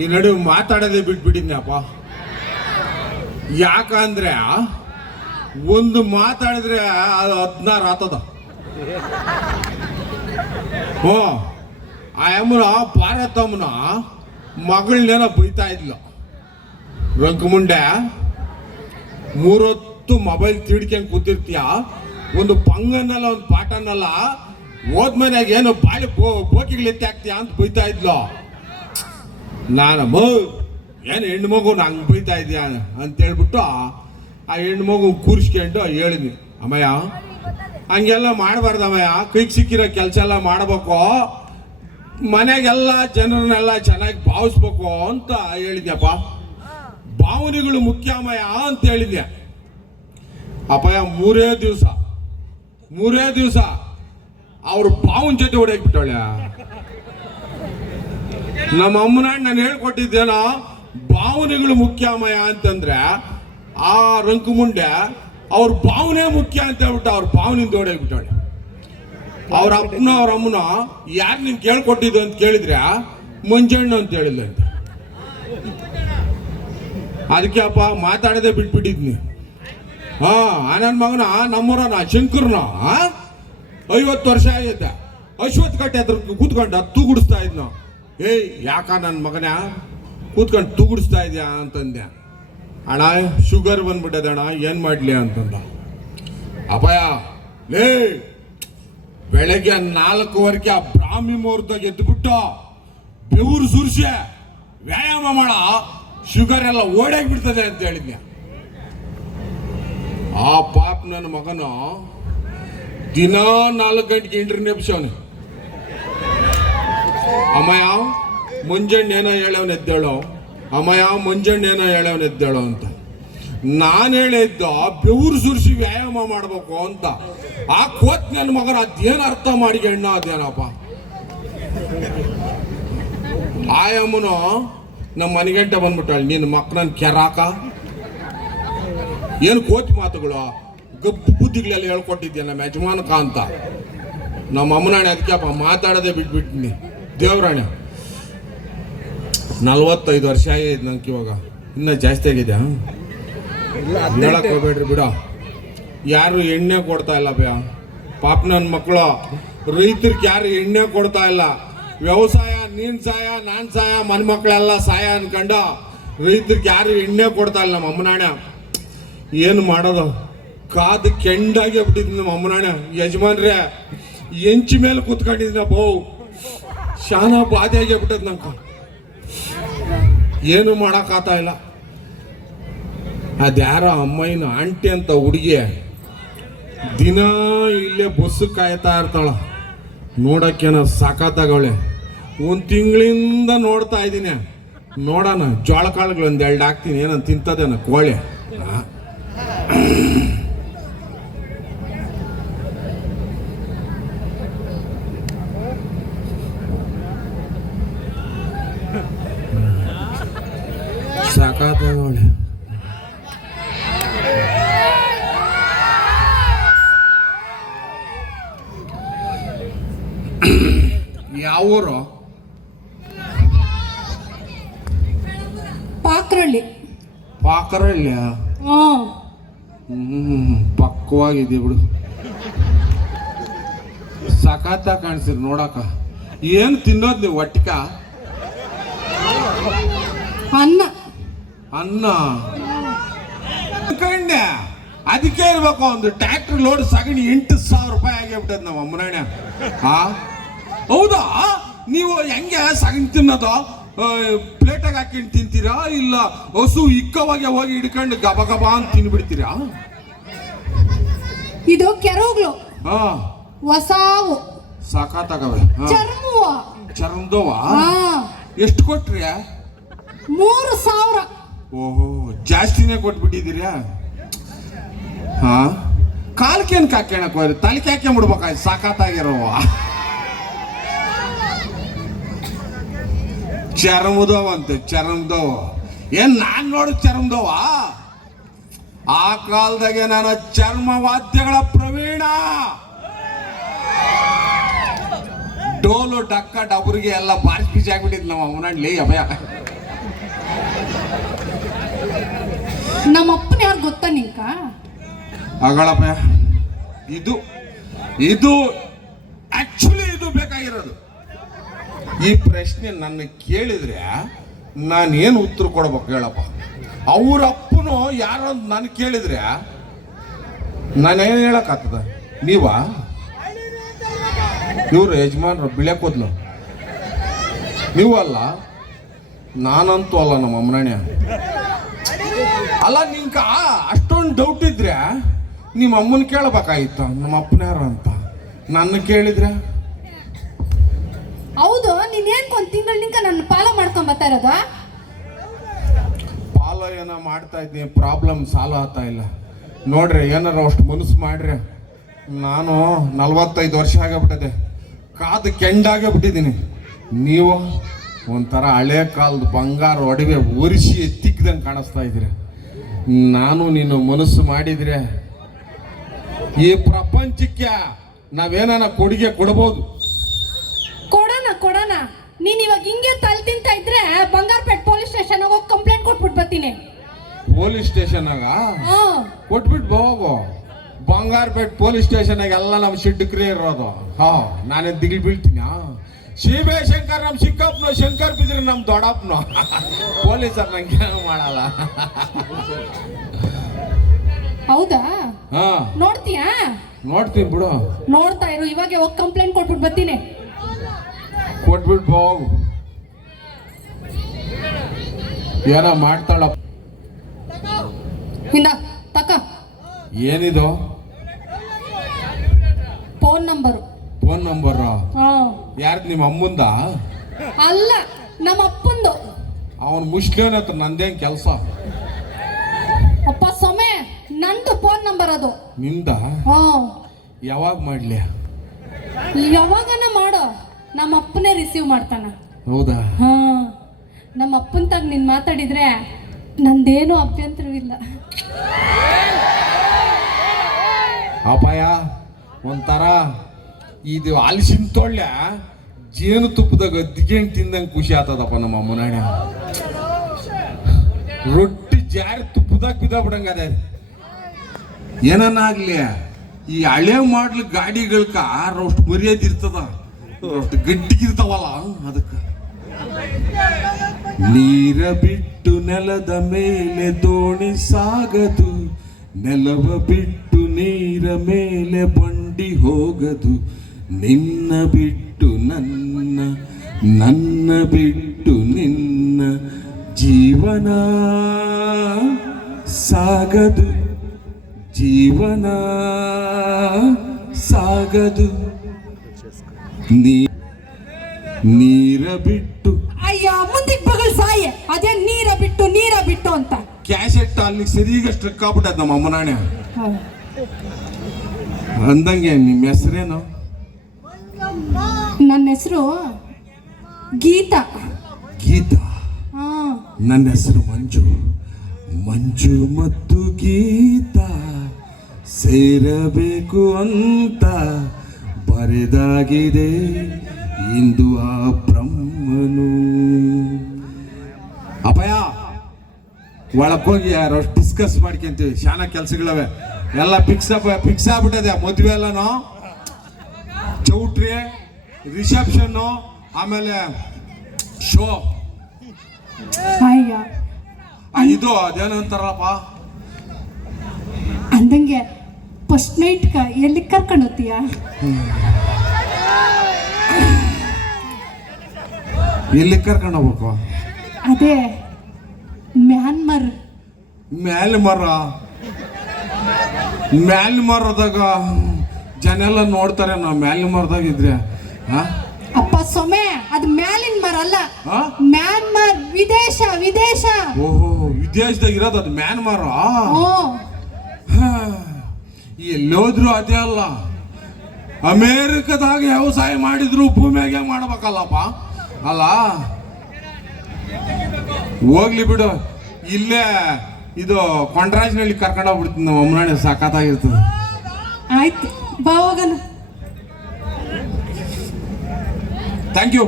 ಈ ನಡುವೆ ಮಾತಾಡೋದೇ ಬಿಟ್ಬಿಟ್ಟಿದ್ನಪ್ಪ. ಯಾಕಂದ್ರೆ ಒಂದು ಮಾತಾಡಿದ್ರೆ ಅದು 16 ಆತದ. ಆ ಅಮ್ಮನ ಪಾರತಮ್ಮನ ಮಗಳನ್ನೇನೋ ಬೈತಾ ಇದ್ಲು. ರಂಕಮುಂಡೆ 3 ಹೊತ್ತು ಮೊಬೈಲ್ ತಿಡ್ಕೊಂಡು ಕೂತಿರ್ತೀಯ, ಒಂದು ಪಂಗನ್ನಲ್ಲ ಒಂದು ಪಾಠನಲ್ಲ, ಹೋದ್ಮನ್ಯಾಗ ಏನು ಬಾಳಿ ಬೋಕಿಗಳಿತ್ತೆ ಆಗ್ತೀಯ ಅಂತ ಬೈತಾ ಇದ್ಲು. ನಾನು ಏನು ಹೆಣ್ಣು ಮಗು ನಂಗೆ ಬೈತಾ ಇದೆಯಾ ಅಂತ ಹೇಳ್ಬಿಟ್ಟು ಆ ಹೆಣ್ಣು ಮಗು ಕೂರಿಸ್ಕೊಂಡು ಹೇಳಿದ್ನಿ, ಅಮ್ಮಯ್ಯ ಹಂಗೆಲ್ಲ ಮಾಡಬಾರ್ದಮ್ಮಯ್ಯ, ಕೈಗೆ ಸಿಕ್ಕಿರೋ ಕೆಲಸ ಎಲ್ಲ ಮಾಡಬೇಕು, ಮನೆಗೆಲ್ಲ ಜನರನ್ನೆಲ್ಲ ಚೆನ್ನಾಗಿ ಭಾವಿಸ್ಬೇಕು ಅಂತ ಹೇಳಿದ್ಯಪ್ಪ. ಭಾವನೆಗಳು ಮುಖ್ಯ ಅಮ್ಮಯ್ಯ ಅಂತ ಹೇಳಿದ್ಯ. ಅಪ್ಪಯ್ಯ 3 ದಿವಸ ಅವ್ರ ಭಾವನ ಜೊತೆ ಹೊಡೆಯಕ್ಬಿಟ್ಟವಳೆ. ನಮ್ಮ ಅಮ್ಮನ ನಾನು ಹೇಳ್ಕೊಟ್ಟಿದ್ದೇನೋ ಭಾವನೆಗಳು ಮುಖ್ಯ ಅಮ್ಮಯ್ಯ ಅಂತಂದ್ರೆ, ಆ ರಂಕುಮುಂಡೆ ಅವ್ರ ಭಾವನೆ ಮುಖ್ಯ ಅಂತ ಹೇಳ್ಬಿಟ್ಟು ಅವ್ರ ಭಾವನೆಯಿಂದ ಹೊಡೆಯಕ್ಬಿಟ್ಟವಳೆ. ಅವ್ರ ಅಪ್ಪನ ಅವ್ರ ಅಮ್ಮನ ಯಾರು ನಿನ್ ಕೇಳ್ಕೊಟ್ಟಿದ್ದು ಅಂತ ಕೇಳಿದ್ರೆ ಮಂಜಣ್ಣ ಅಂತ ಹೇಳಿದ್ಲಂತೆ. ಅದಕ್ಕೆ ಅಪ್ಪ ಮಾತಾಡೋದೇ ಬಿಟ್ಬಿಟ್ಟಿದ್ನಿ. ನನ್ನ ಮಗನ ನಮ್ಮೂರನ ಶಂಕರ್ನ 50 ವರ್ಷ ಆಗೈತೆ, ಅಶ್ವತ್ಥ ಕಟ್ಟೆ ಹತ್ರ ಕೂತ್ಕೊಂಡು ತೂಗುಡಿಸ್ತಾ ಇದ್ನ. ಏಯ್ ಯಾಕ ನನ್ನ ಮಗನ ಕೂತ್ಕೊಂಡು ತೂಗುಡಿಸ್ತಾ ಇದೆಯಾ ಅಂತಂದೆ. ಅಣ್ಣ ಶುಗರ್ ಬಂದ್ಬಿಟ್ಟದ ಅಣ್ಣ, ಏನು ಮಾಡಲಿ ಅಂತಂದ. ಅಪ್ಪಯ್ಯ ಲೇ ಬೆಳಗ್ಗೆ 4 ಆ ಬ್ರಾಹ್ಮಿ ಮುಹೂರ್ತಾಗ ಎದ್ದುಬಿಟ್ಟು ಬೆವರು ಸುರ್ಸೆ ವ್ಯಾಯಾಮ ಮಾಡ, ಶುಗರ್ ಎಲ್ಲ ಓಡಾಗ್ಬಿಡ್ತದೆ ಅಂತ ಹೇಳಿದ್ನ. ಆ ಪಾಪ ನನ್ನ ಮಗನ ದಿನ 4 ಗಂಟೆಗೆ ಇಂಟರ್ನೆಪ್ಸವನು. ಅಮ್ಮಯ್ಯ ಮುಂಜಾನೇನೋ ಹೇಳವನ ಎದ್ದೇಳೋ, ಅಮ್ಮಯ್ಯ ಮುಂಜಾನೇನೋ ಹೇಳವನ ಎದ್ದೇಳೋ ಅಂತ. ನಾನು ಹೇಳಿದ್ದ ಬೆವರು ಸುರಿಸಿ ವ್ಯಾಯಾಮ ಮಾಡ್ಬೇಕು ಅಂತ. ಆ ಕೋತ್ ನನ್ನ ಮಗನ ಅದೇನು ಅರ್ಥ ಮಾಡಿಕೊಂಡ ಅದೇನಪ್ಪ. ಆಯಮ್ಮನು ನಮ್ಮ ಮನೆಗಂಟೆ ಬಂದ್ಬಿಟ್ಟಾಳೆ, ನಿನ್ನ ಮಕ್ಕಳನ್ನ ಕೆರಾಕ ಏನು ಕೋತಿ ಮಾತುಗಳು ಗಬ್ಬು ಬುದ್ಧಿಗಳೆಲ್ಲ ಹೇಳ್ಕೊಟ್ಟಿದ್ಯಾ ನಮ್ಮ ಯಜಮಾನಕ ಅಂತ. ನಮ್ಮ ಅಮ್ಮನಾಣೆ ಅದಕ್ಕೆಪ್ಪ ಮಾತಾಡೋದೇ ಬಿಟ್ಬಿಟ್ಟಿನಿ. ದೇವ್ರಾಣೆ 45 ವರ್ಷ ಆಗಿದೆ ನಂಗೆ, ಇವಾಗ ಇನ್ನೂ ಜಾಸ್ತಿ ಆಗಿದೆ. ಹೇಳಕ್ ಹೋಗ್ಬೇಡ್ರಿ ಬಿಡ. ಯಾರು ಎಣ್ಣೆ ಕೊಡ್ತಾ ಇಲ್ಲ ಬೇ ಪಾಪ ನನ್ನ ಮಕ್ಕಳು. ರೈತರಿಗೆ ಯಾರು ಎಣ್ಣೆ ಕೊಡ್ತಾ ಇಲ್ಲ. ವ್ಯವಸಾಯ ನೀನ್ ಸಾಯ ನಾನ್ ಸಾಯ ಮನ ಮಕ್ಕಳೆಲ್ಲ ಸಾಯ ಅನ್ಕಂಡು ರೈತರಿಗೆ ಯಾರು ಎಣ್ಣೆ ಕೊಡ್ತಾ ಇಲ್ಲ. ನಮ್ಮ ಅಮ್ಮನಾಣೆ ಏನು ಮಾಡೋದು, ಕಾದು ಕೆಂಡಾಗಿ ಬಿಟ್ಟಿದ್ದೀನಿ ನಮ್ಮ ಅಮ್ಮನಾಣೆ. ಯಜಮಾನ್ರೆ ಎಂಚಿ ಮೇಲೆ ಕೂತ್ಕೊಂಡಿದ್ದೀನ ಬೋ, ಶಾನ ಬಾಧೆ ಆಗಿಬಿಟ್ಟದ ನಂಗೆ, ಏನು ಮಾಡೋಕ್ಕಾಗ್ತಾ ಇಲ್ಲ. ಅದ್ಯಾರೋ ಅಮ್ಮಯ್ಯನ ಆಂಟಿ ಅಂತ ಹುಡುಗಿ ದಿನ ಇಲ್ಲೇ ಬಸ್ಸು ಕಾಯ್ತಾ ಇರ್ತಾಳ. ನೋಡೋಕ್ಕೇನೋ ಸಾಕಾತಾಗವಳೆ. 1 ತಿಂಗಳಿಂದ ನೋಡ್ತಾ ಇದ್ದೀನಿ. ನೋಡೋಣ ಜೋಳ ಕಾಳುಗಳು 1-2 ಹಾಕ್ತೀನಿ, ಏನೋ ತಿಂತದೇನ ಕೋಳೆ. ಸಾಕಾತಾಗವಳೆ. ಯಾವ ಊರು? ಪಾಕ್ರಳ್ಳಿ. ಪಾಕ್ರಳ್ಳಿ? ಪಕ್ವಾಗಿದೆ ಬಿಡು. ಸಖತ್ತ ಕಾಣಿಸಿರ್ ನೋಡಕ. ಏನು ತಿನ್ನೋದು ನೀವು ಒಟ್ಟಿಕ? ಅನ್ನ. ಅನ್ನ ಕಂಡೆ ಅದಕ್ಕೆ ಇರ್ಬೇಕು. ಒಂದು ಟ್ರ್ಯಾಕ್ಟರ್ ಲೋಡ್ ಸಗಣಿ 8,000 ರೂಪಾಯಿ ಆಗಿಬಿಟ್ಟದ ನಮ್ಮ ಅಮ್ಮನಾಣೆ. ಹೌದಾ? ನೀವು ಹೆಂಗೆ ಸಗಣಿ ತಿನ್ನೋದು? ಪ್ಲೇಟಾಗಿ ಹಾಕೊಂಡು ತಿಂತೀರಾ ಇಲ್ಲ ಹಸು ಇಕ್ಕವಾಗಿ ಹೋಗಿ ಹಿಡ್ಕೊಂಡು ಗಬ ಗಬ ಅಂತ ತಿನ್ಬಿಡ್ತೀರಾ? ಇದು ಕೆರೋಗ್ಲು. ಹೊಸಾವು ಸಾಕಾತಾಗವೆ. ಚರ್ಮದವ ಎಷ್ಟು ಕೊಟ್ರಿ? 3,000. ಓಹೋ ಜಾಸ್ತಿನೇ ಕೊಟ್ಬಿಟ್ಟಿದ್ದೀರಾ? ಕಾಲ್ಕೇನ್ ಕಾಕ್ಯಣಕ್ ಹೋಯ್ರಿ, ತಲೆಗೆ ಹಾಕ್ಕೊಂಡ್ಬಿಡ್ಬೇಕಾಯ್ತು ಸಾಕಾತಾಗಿರೋವ. ಚರ್ಮದವ ಅಂತೆ, ಚರ್ಮದವ. ಏನ್ ನಾನ್ ನೋಡು ಚರ್ಮದವ? ಆ ಕಾಲದಾಗೆ ನಾನು ಚರ್ಮ ವಾದ್ಯಗಳ ಪ್ರವೀಣ. ಡೋಲು ಡಕ್ಕ ಡಬರಿಗೆ ಎಲ್ಲ ಬಾರಿಸಿ ಬಿಸಿ ಆಗ್ಬಿಟ್ಟಿದ್ ನಮ್ಮ ಅವನಲ್ಲಿ ಅಭಯ. ನಮ್ಮ ಅಪ್ಪನ ಯಾರು ಗೊತ್ತಾ ನಿಂಕ? ಅಗಳಪ್ಪ, ಇದು ಇದು ಆಕ್ಚುಲಿ ಇದು ಬೇಕಾಗಿರೋದು. ಈ ಪ್ರಶ್ನೆ ನನ್ನ ಕೇಳಿದ್ರೆ ನಾನೇನು ಉತ್ತರ ಕೊಡ್ಬೇಕು ಹೇಳಪ್ಪ? ಅವ್ರ ಅಪ್ಪನು ಯಾರು ಅಂತ ನಾನು ಕೇಳಿದ್ರೆ ನಾನೇನು ಹೇಳಕ್ಕಾಗ್ತದ? ನೀವಾ? ಇವ್ರು ಯಜಮಾನ್ರು ಬಿಳೆ ಕೂದ್ಲು ನೀವು ಅಲ್ಲ, ನಾನಂತೂ ಅಲ್ಲ, ನಮ್ಮ ಅಮ್ಮನಾಣ್ಯ ಅಲ್ಲ. ನಿಂಕ ಅಷ್ಟೊಂದು ಡೌಟ್ ಇದ್ರೆ ನಿಮ್ಮ ಅಮ್ಮನ ಕೇಳಬೇಕಾಗಿತ್ತು, ನಮ್ಮ ಅಪ್ಪನ ಯಾರು ಅಂತ. ನನ್ನ ಕೇಳಿದ್ರೆ ಹೌದು, ನೀನೇನ್ ಒಂದ್ ತಿಂಗಳ ನಿಂಕ ನನ್ನ ಪಾಲ ಮಾಡ್ಕೊಂಡ್ ಬರ್ತಾ ಇರೋದು? ಪಾಲ ಏನೋ ಮಾಡ್ತಾ ಇದ್ದೀನಿ, ಪ್ರಾಬ್ಲಮ್ ಸಾಲ್ವ್ ಆಗ್ತಾ ಇಲ್ಲ. ನೋಡ್ರಿ, ಏನಾರ ಅಷ್ಟು ಮನಸ್ಸು ಮಾಡ್ರಿ. ನಾನು 45 ವರ್ಷ ಆಗಬಿಟ್ಟಿದೆ, ಕಾದು ಕೆಂಡಾಗೇ ಬಿಟ್ಟಿದ್ದೀನಿ. ನೀವು ಒಂಥರ ಹಳೆ ಕಾಲದ ಬಂಗಾರ ಒಡವೆ ಒರಿಸಿ ಎತ್ತಿಕ್ದಂಗೆ ಕಾಣಿಸ್ತಾ ಇದ್ದೀರಿ. ನಾನು ನೀನು ಮನಸ್ಸು ಮಾಡಿದ್ರೆ ಈ ಪ್ರಪಂಚಕ್ಕೆ ನಾವೇನ ಕೊಡುಗೆ ಕೊಡ್ಬೋದು. ಕೊಡೋಣ. ನೀನ್ ಇವಾಗ ಹಿಂಗೆ ತಲೆ ತಿಂತ ಇದ್ರೆ ಬಂಗಾರಪೇಟ್ ಪೊಲೀಸ್ ಸ್ಟೇಷನ್ ಹೋಗಿ ಕಂಪ್ಲೇಂಟ್ ಕೊಟ್ಬಿಟ್ಟು ಬರ್ತೀನಿ. ಪೊಲೀಸ್ ಸ್ಟೇಷನಾಗ ಕೊಟ್ಬಿಟ್ಟು ಹೋಗು. ಬಂಗಾರಪೇಟ್ ಪೊಲೀಸ್ ಸ್ಟೇಷನಾಗ ಎಲ್ಲ ನಮ್ಮ ಶಿಡ್ಕ್ರೇ ಇರೋದು. ನಾನೇ ದಿಗಿಲ್ ಬೀಳ್ತೀನಿ. ಶಿವೇ ಶಂಕರ್ ನಮ್ಮ ಚಿಕ್ಕಪ್ಪನು, ಶಂಕರ್ ಬಿದ್ರಿ ನಮ್ಮ ದೊಡ್ಡಪ್ಪನು. ಪೊಲೀಸರು ನಂಗೆ ಮಾಡಲ್ಲ. ಹೌದಾ? ನೋಡ್ತೀಯಾ? ನೋಡ್ತೀನಿ ಬಿಡು. ನೋಡ್ತಾ ಇರು, ಇವಾಗ ಹೋಗಿ ಕಂಪ್ಲೇಂಟ್ ಕೊಟ್ಬಿಟ್ಟು ಬರ್ತೀನಿ. ಕೊಟ್ಬಿಟ್ಟು ಹೋಗು. ಏನ ಮಾಡ್ತಾಳ? ಇಂದ ತಕ. ಏನಿದು? Phone number. ಫೋನ್ ನಂಬರ್ ಯಾರ್ದು? ನಿಮ್ಮ ಅಮ್ಮಂದ? ಅಲ್ಲ, ನಮ್ಮ ಅಪ್ಪಂದು. ಅವನ್ ಮುಷ್ಲೇನ ಹತ್ರ ನಂದೇನ್ ಕೆಲಸ? ಅಪ್ಪ ಸೊಮೆ, ನಂದು ಫೋನ್ ನಂಬರ್ ಅದು. ನಿಂದ? ಯಾವಾಗ ಮಾಡ್ಲಿ? ಯಾವಾಗನ ಮಾಡೋ, ನಮ್ಮ ಅಪ್ಪನೇ ರಿಸೀವ್ ಮಾಡ್ತಾನ. ಹೌದಾ? ನಮ್ಮ ಅಪ್ಪನ ತಾಗ ನೀನ್ ಮಾತಾಡಿದ್ರೆ ನಂದೇನು ಅಭ್ಯಂತರವಿಲ್ಲ. ಅಪಾಯ ಒಂಥರ ಇದು ಹಲಸಿನ ತೊಳ್ಳೆ ಜೇನು ತುಪ್ಪದಾಗ ಅದ್ದಿಗೆಂಡು ತಿಂದಂಗೆ ಖುಷಿ ಆಗ್ತದಪ್ಪ. ನಮ್ಮ ಅಮ್ಮನಾಣ ರೊಟ್ಟಿ ಜಾರಿ ತುಪ್ಪದಾಗ ಬಿದ್ದ ಅದೇ. ಏನನ್ನಾಗ್ಲಿ, ಈ ಹಳೆ ಮಾಡ್ಲು ಗಾಡಿಗಳ್ಕ ಅಷ್ಟು ಮರ್ಯಾದೆ ಇರ್ತದ, ಅಷ್ಟು ಗಟ್ಟಿಗಿರ್ತಾವಲ್ಲ ಅದಕ್ಕೆ. ನೀರ ಬಿಟ್ಟು ನೆಲದ ಮೇಲೆ ದೋಣಿ ಸಾಗದು, ನೆಲವ ಬಿಟ್ಟು ನೀರ ಮೇಲೆ ಬಂಡಿ ಹೋಗದು. ನಿನ್ನ ಬಿಟ್ಟು ನನ್ನ, ನನ್ನ ಬಿಟ್ಟು ನಿನ್ನ ಜೀವನ ಸಾಗದು, ಜೀವನ ಸಾಗದು. ನೀರ ಬಿಟ್ಟು ಅಯ್ಯ ಮುಂದಿಗೆ ಬಗಲ್ ಸಾಯೆ, ಅದೇ ನೀರ ಬಿಟ್ಟು ಅಂತ. ಕ್ಯಾಸೆಟ್ ಅಲ್ಲಿ ಸರಿಗ ಸ್ಟ್ರಕ್ ಆಗ್ಬಿಟ್ಟದ ನಮ್ಮ ಅಮ್ಮನಾಣೆ. ಅಂದಂಗೆ ನಿಮ್ಮ ಹೆಸರೇನು? ನನ್ನ ಹೆಸರು ಗೀತಾ. ಗೀತಾ? ನನ್ನ ಹೆಸರು ಮಂಜು. ಮಂಜು ಮತ್ತು ಗೀತಾ ಸೇರಬೇಕು ಅಂತ ಬರೆದಾಗಿದೆ ಇಂದು ಆ ಬ್ರಹ್ಮನು. ಅಪಾಯ ಒಳಕೋಗಿ ಯಾರು ಡಿಸ್ಕಸ್ ಮಾಡ್ಕೊಂತೀವಿ. ಶಾನ ಕೆಲಸಗಳವೆ ಎಲ್ಲ ಫಿಕ್ಸ್ ಆಗ್ಬಿಟ್ಟದೆ. ಮದುವೆ ಎಲ್ಲನೋ, ಚೌಟ್ರಿ, ರಿಸೆಪ್ಷನ್ನು, ಆಮೇಲೆ ಶೋ. ಇದು ಅದೇನಂತಾರಪ್ಪ ಅಂದಂಗೆ ಫಸ್ಟ್ ನೈಟ್ ಎಲ್ಲಿ ಕರ್ಕೊಂಡು ಹೋಗ್ತೀಯ? ಎಲ್ಲಿ ಕರ್ಕೊಂಡು ಹೋಗ್ಬೇಕು? ಅದೇ ಮ್ಯಾನ್ಮರ್. ಮ್ಯಾನ್ಮರ್ದಾಗ ಜನ ಎಲ್ಲ ನೋಡ್ತಾರೆ. ನಾವು ಮ್ಯಾನ್ಮರ್ದಾಗ ಇದ್ರೆ ಅಪ್ಪ ಸೊಮೆ, ಅದು ಮ್ಯಾಲಿನ ಮರ ಅಲ್ಲ, ಮ್ಯಾನ್ಮರ್ ವಿದೇಶ. ಓಹೋ, ವಿದೇಶದಾಗ ಇರೋದು ಅದು ಮ್ಯಾನ್ಮರ್. ಎಲ್ಲೋದ್ರು ಅದೇ ಅಲ್ಲ. ಅಮೇರಿಕದಾಗ ವ್ಯವಸಾಯ ಮಾಡಿದ್ರು ಭೂಮಿಯಾಗೆ ಮಾಡ್ಬೇಕಲ್ಲಪ್ಪ. ಅಲ್ಲ ಹೋಗ್ಲಿ ಬಿಡು. ಇಲ್ಲೇ ಇದು ಕೊಂಡ್ರಾಜ್ನಲ್ಲಿ ಕರ್ಕೊಂಡು ಹೋಗ್ಬಿಡ್ತೀನಿ. ನಮ್ಮ ಅಮ್ಮನಾಣೆ ಸಾಕಾಗಿರ್ತದೆ. ಆಯ್ತು, ಬಾ ಹೋಗೋಣ. Thank you.